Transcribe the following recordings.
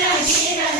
Yeah, yeah, yeah.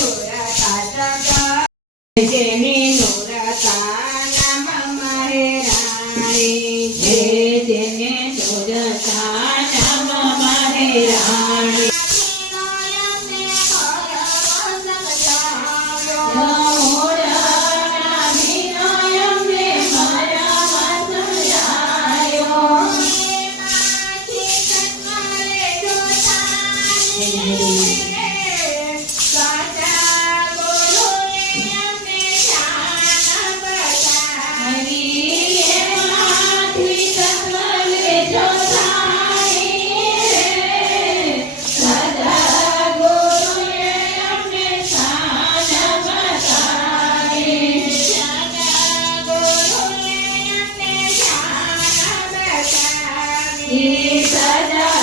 大家干，再见。ይሰዳል።